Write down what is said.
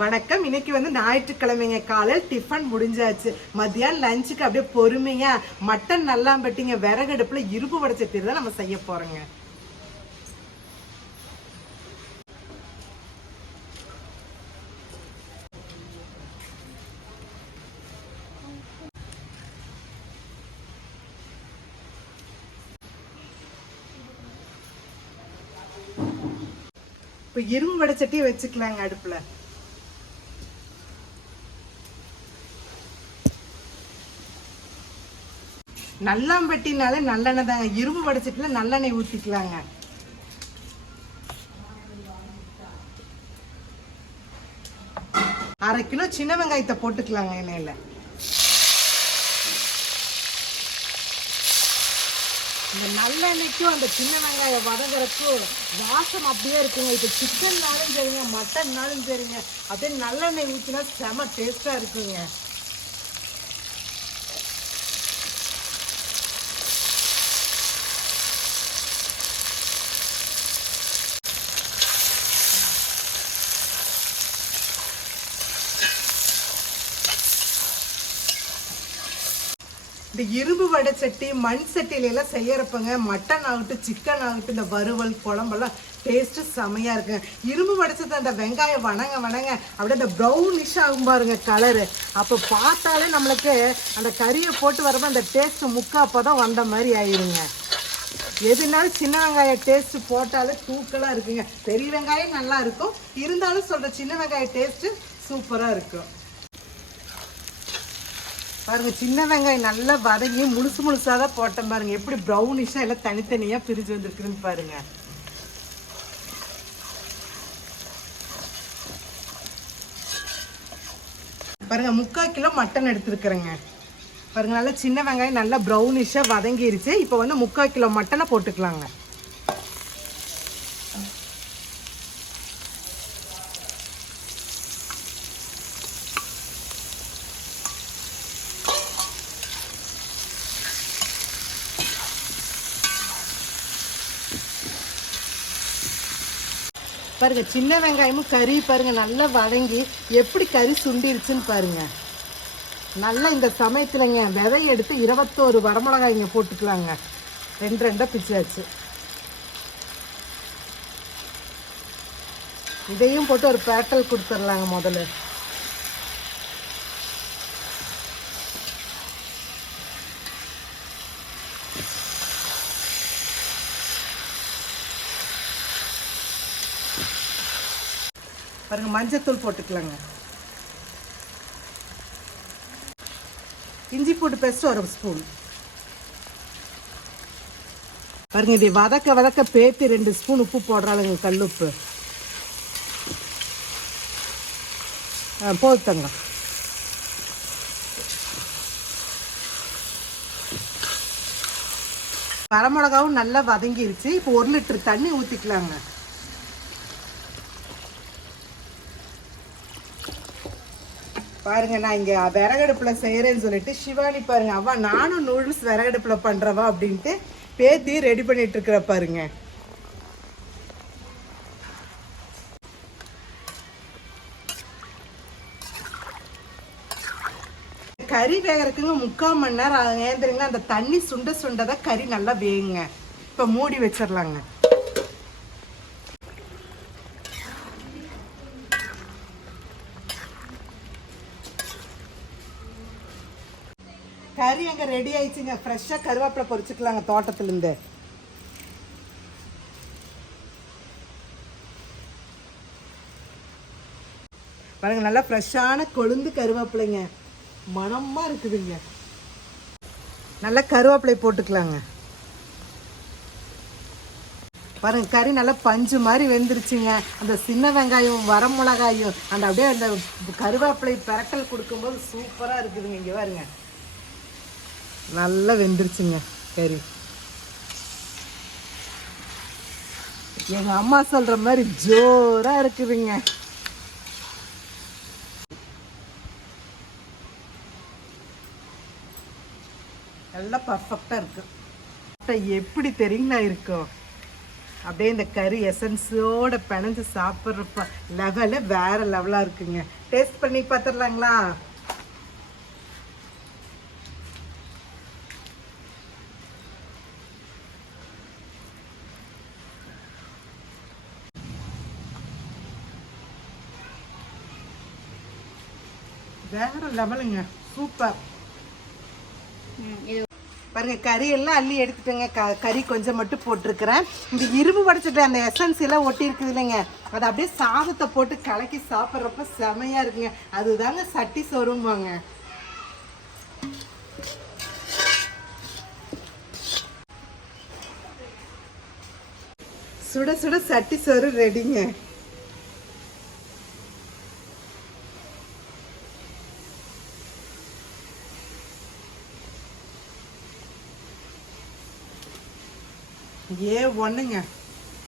வணக்கம். இன்னைக்கு வந்து ஞாயிற்றுக்கிழமைங்க. காலையில் டிஃபன் முடிஞ்சாச்சு. மதியானம் லஞ்சுக்கு அப்படியே பொறுமையா மட்டன் நல்லாம்பட்டிங்க. விறகடுப்புல இரும்பு வடச்சட்டி தான் நம்ம செய்ய போறோங்க. இப்போ இரும்பு வடச்சட்டியை வச்சுக்கலாங்க அடுப்பில். நல்லாம்பட்டினாலே நல்லெண்ணெய் தாங்க. இரும்பு வடச்சட்டில நல்லெண்ணெய் ஊற்றிக்கலாங்க அரை கிலோ சின்ன வெங்காயத்தை போட்டுக்கலாங்க எண்ணெயில். இந்த நல்லெண்ணெய்க்கும் அந்த சின்ன வெங்காயம் வதங்குறதுக்கும் வாசம் அப்படியே இருக்குங்க. இப்போ சிக்கன்னாலும் சரிங்க மட்டன்னாலும் சரிங்க. அப்படியே நல்லெண்ணெய் ஊற்றினா செம டேஸ்ட்டாக இருக்குங்க. இந்த இரும்பு வடை சட்டி மண் சட்டியிலெல்லாம் செய்யறப்பங்க மட்டன் ஆகட்டும் சிக்கன் ஆகட்டும் இந்த வறுவல் குழம்பெல்லாம் டேஸ்ட்டு செமையாக இருக்குங்க. இரும்பு வடைச்சது அந்த வெங்காயம் வணங்க வணங்க அப்படியே அந்த ப்ரௌனிஷ் ஆகும் பாருங்க கலரு அப்போ பார்த்தாலே நம்மளுக்கு அந்த கறியை போட்டு வரப்போ அந்த டேஸ்ட்டு முக்காப்போ தான் வந்த மாதிரி ஆயிடுங்க எதுனாலும் சின்ன வெங்காய டேஸ்ட் போட்டாலே தூக்கலாக இருக்குங்க. பெரிய வெங்காயம் நல்லா இருக்கும். இருந்தாலும் சொல்கிற சின்ன வெங்காய டேஸ்ட்டு சூப்பராக இருக்கும். பாருங்க சின்ன வெங்காயம் நல்லா வதங்கி முழுசு முழுசாக தான் போட்டேன் பாருங்க. எப்படி ப்ரௌனிஷாக எல்லாம் தனித்தனியாக பிரிஞ்சு வந்திருக்குதுன்னு பாருங்க. பாருங்க முக்கால் கிலோ மட்டன் எடுத்துருக்குறேங்க. பாருங்க நல்லா சின்ன வெங்காயம் நல்லா ப்ரௌனிஷாக வதங்கிருச்சு. இப்போ வந்து முக்கால் கிலோ மட்டனை போட்டுக்கலாங்க. பாருங்க சின்ன வெங்காயமும் கறி பாருங்க நல்லா வதங்கி எப்படி கறி சுண்டிருச்சுன்னு பாருங்க. நல்லா இந்த சமயத்துலங்க விதை எடுத்து இருபத்தோரு வரமிளகாய்ங்க போட்டுக்கலாங்க. ரெண்டு ரெண்டாக பிச்சாச்சு. இதையும் போட்டு ஒரு பேட்டல் கொடுத்துர்லாங்க முதல்ல. பாருங்க மஞ்சத்தூள் போட்டுக்கலாங்க. இஞ்சி பூண்டு பேஸ்ட் ஒரு ஸ்பூன் பாருங்க இது வதக்க வதக்க பேத்து ரெண்டு ஸ்பூன் உப்பு போடுறாளுங்க கல்லுப்பு ஆ போதுங்க. வரமிளகாவும் நல்லா வதங்கிருச்சு. இப்போ ஒரு லிட்டர் தண்ணி ஊற்றிக்கலாங்க பாருங்க நான் இங்க விறகடுப்புல செய்யறேன்னு சொல்லிட்டு சிவானி பாருங்க அவன் நானும் நூடுல்ஸ் விறகடுப்புல பண்றவா? அப்படின்ட்டு பேத்தி ரெடி பண்ணிட்டு இருக்கிற பாருங்க. கறி வேகறதுக்குங்க முக்கால் மணி நேரம் ஆகும் ஏந்திரங்க அந்த தண்ணி சுண்ட சுண்டதான் கறி நல்லா வேகுங்க. இப்போ மூடி வச்சிடலாங்க. கறி அங்கே ரெடி ஆயிடுச்சுங்க. ஃப்ரெஷ்ஷாக கருவேப்பிலை பொரிச்சுக்கலாங்க தோட்டத்துலேருந்து. பாருங்க நல்லா ஃப்ரெஷ்ஷான கொழுந்து கருவேப்பிலைங்க. மனமாக இருக்குதுங்க. நல்லா கருவேப்பிலை போட்டுக்கலாங்க. பாருங்க கறி நல்லா பஞ்சு மாதிரி வெந்துருச்சுங்க. அந்த சின்ன வெங்காயம் வரமிளகாயும் அந்த அப்படியே அந்த கருவேப்பிலை பிரட்டல் கொடுக்கும்போது சூப்பராக இருக்குதுங்க. இங்கே பாருங்க. நல்லா வெந்துருச்சுங்க கறி. எங்க அம்மா சொல்ற மாதிரி ஜோரா இருக்குதுங்க. நல்லா பர்ஃபெக்டா இருக்கு. எப்படி தெரியுங்களா இருக்கும் அப்படியே இந்த கறி எசன்ஸோட பிணைஞ்சு சாப்பிட்றப்ப லெவலு வேற லெவலாக இருக்குங்க. டேஸ்ட் பண்ணி பார்த்துடலாங்களா? வேற லெவலுங்க. சூப்பர் பாருங்க கறி எல்லாம் அள்ளி எடுத்துட்டேங்க. க கறி கொஞ்சம் மட்டும் போட்டிருக்கிறேன். இந்த இரும்பு படைச்சிட்டு அந்த எசன்ஸ் எல்லாம் ஒட்டி இருக்குது இல்லைங்க. அதை அப்படியே சாதத்தை போட்டு கலக்கி சாப்பிட்றப்ப செமையா இருக்குங்க. அதுதாங்க சட்டி சோறும்பாங்க. சுட சுட சட்டி சோறு ரெடிங்க ये वन है।